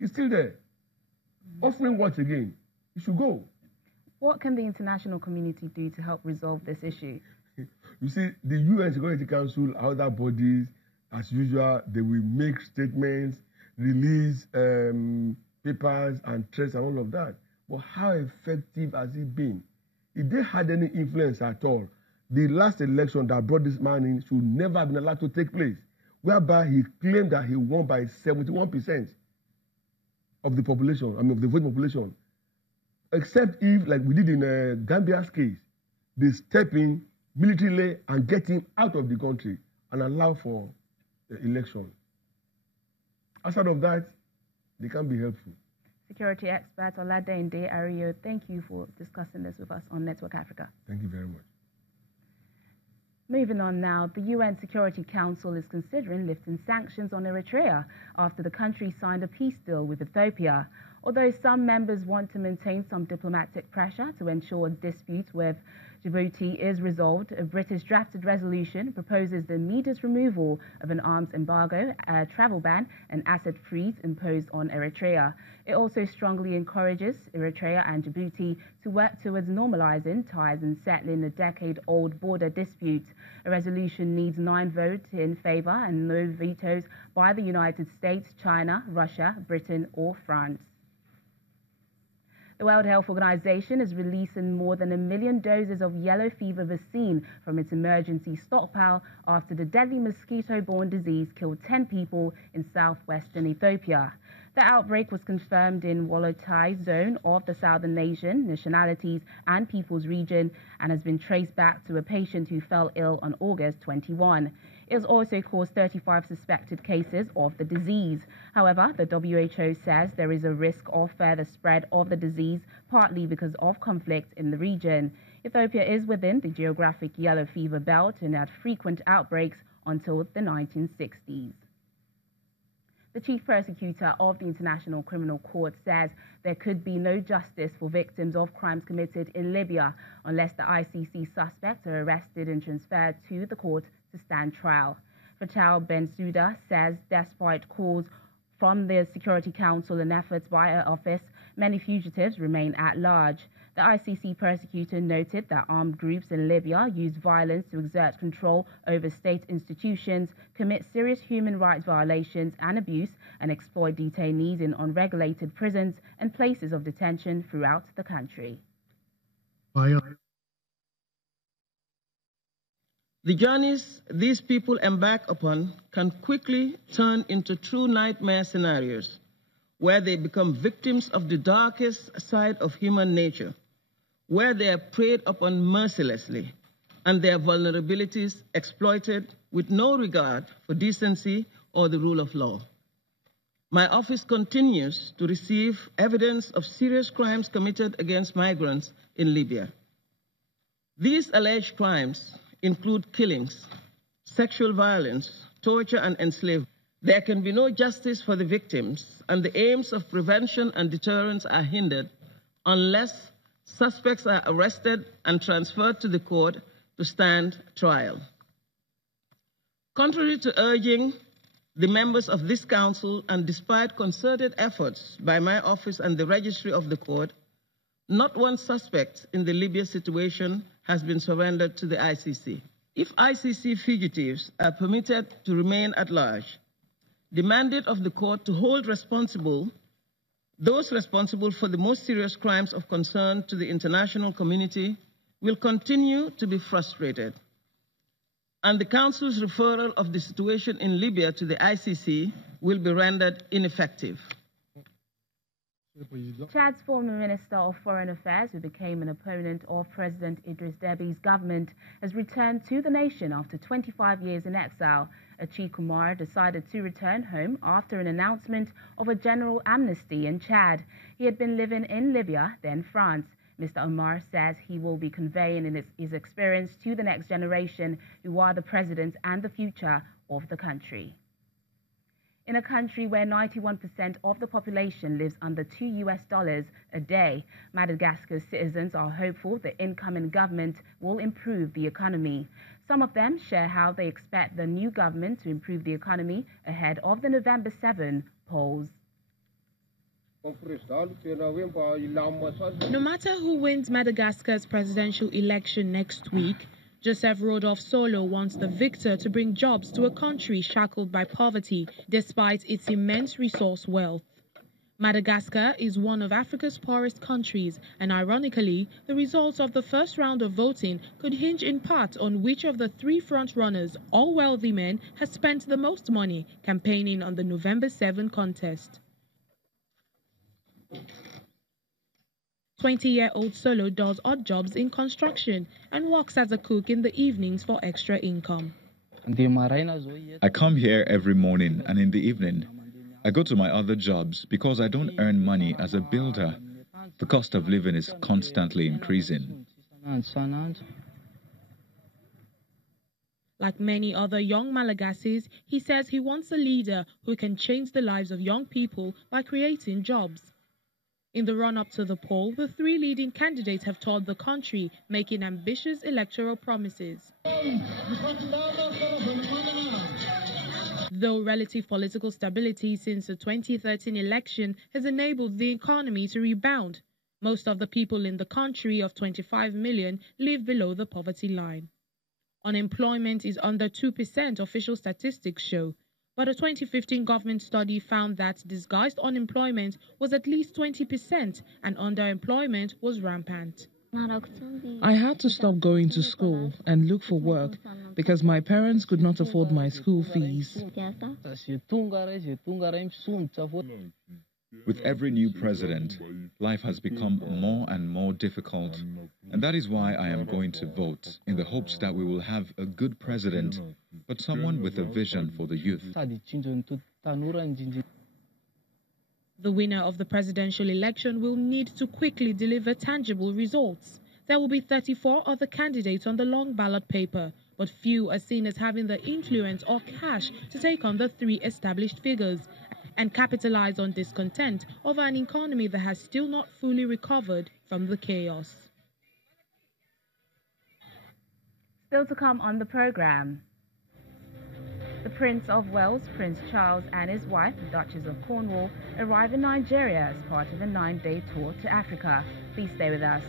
He's still there. Offering what again? He should go. What can the international community do to help resolve this issue? You see, the UN Security Council, other bodies, as usual, they will make statements, release papers and threats and all of that. But how effective has it been? If they had any influence at all, the last election that brought this man in should never have been allowed to take place, whereby he claimed that he won by 71% of the population, of the voting population. Except if, like we did in Gambia's case, they step in militarily and get him out of the country and allow for the election. Outside of that, they can't be helpful. Security expert Oladende Ario, thank you for discussing this with us on Network Africa. Thank you very much. Moving on now, the UN Security Council is considering lifting sanctions on Eritrea after the country signed a peace deal with Ethiopia. Although some members want to maintain some diplomatic pressure to ensure a dispute with Djibouti is resolved, a British drafted resolution proposes the immediate removal of an arms embargo, a travel ban, and asset freeze imposed on Eritrea. It also strongly encourages Eritrea and Djibouti to work towards normalizing ties and settling a decade-old border dispute. A resolution needs 9 votes in favor and no vetoes by the United States, China, Russia, Britain, or France. The World Health Organization is releasing more than 1 million doses of yellow fever vaccine from its emergency stockpile after the deadly mosquito-borne disease killed 10 people in southwestern Ethiopia. The outbreak was confirmed in Wolotai zone of the Southern Nation, Nationalities and Peoples region and has been traced back to a patient who fell ill on August 21. It has also caused 35 suspected cases of the disease. However, the WHO says there is a risk of further spread of the disease, partly because of conflict in the region. Ethiopia is within the geographic yellow fever belt and had frequent outbreaks until the 1960s. The chief prosecutor of the International Criminal Court says there could be no justice for victims of crimes committed in Libya unless the ICC suspects are arrested and transferred to the court to stand trial. Fatal Bensouda says despite calls from the Security Council and efforts by her office, many fugitives remain at large. The ICC prosecutor noted that armed groups in Libya use violence to exert control over state institutions, commit serious human rights violations and abuse, and exploit detainees in unregulated prisons and places of detention throughout the country. The journeys these people embark upon can quickly turn into true nightmare scenarios where they become victims of the darkest side of human nature, where they are preyed upon mercilessly and their vulnerabilities exploited with no regard for decency or the rule of law. My office continues to receive evidence of serious crimes committed against migrants in Libya. These alleged crimes include killings, sexual violence, torture, and enslavement. There can be no justice for the victims, and the aims of prevention and deterrence are hindered unless suspects are arrested and transferred to the court to stand trial. Contrary to urging the members of this council, and despite concerted efforts by my office and the registry of the court, not one suspect in the Libya situation has been surrendered to the ICC. If ICC fugitives are permitted to remain at large, the mandate of the court to hold responsible those responsible for the most serious crimes of concern to the international community will continue to be frustrated. And the Council's referral of the situation in Libya to the ICC will be rendered ineffective. Chad's former Minister of Foreign Affairs, who became an opponent of President Idris Déby's government, has returned to the nation after 25 years in exile. Achi Kumar decided to return home after an announcement of a general amnesty in Chad. He had been living in Libya, then France. Mr. Omar says he will be conveying his experience to the next generation, who are the president and the future of the country. In a country where 91% of the population lives under $2 a day, Madagascar's citizens are hopeful the incoming government will improve the economy. Some of them share how they expect the new government to improve the economy ahead of the November 7 polls. No matter who wins Madagascar's presidential election next week, Joseph Rodolphe Solo wants the victor to bring jobs to a country shackled by poverty despite its immense resource wealth. Madagascar is one of Africa's poorest countries, and ironically, the results of the first round of voting could hinge in part on which of the three front-runners, all wealthy men, has spent the most money campaigning on the November 7 contest. 20-year-old Solo does odd jobs in construction and works as a cook in the evenings for extra income. I come here every morning and in the evening. I go to my other jobs because I don't earn money as a builder. The cost of living is constantly increasing. Like many other young Malagasies, he says he wants a leader who can change the lives of young people by creating jobs. In the run-up to the poll, the three leading candidates have toured the country, making ambitious electoral promises. Though relative political stability since the 2013 election has enabled the economy to rebound, most of the people in the country of 25 million live below the poverty line. Unemployment is under 2%, official statistics show, but a 2015 government study found that disguised unemployment was at least 20% and underemployment was rampant. I had to stop going to school and look for work because my parents could not afford my school fees. With every new president, life has become more and more difficult. And that is why I am going to vote, in the hopes that we will have a good president, but someone with a vision for the youth. The winner of the presidential election will need to quickly deliver tangible results. There will be 34 other candidates on the long ballot paper, but few are seen as having the influence or cash to take on the three established figures and capitalize on discontent over an economy that has still not fully recovered from the chaos. Still to come on the program. The Prince of Wales, Prince Charles, and his wife, the Duchess of Cornwall, arrive in Nigeria as part of a 9-day tour to Africa. Please stay with us.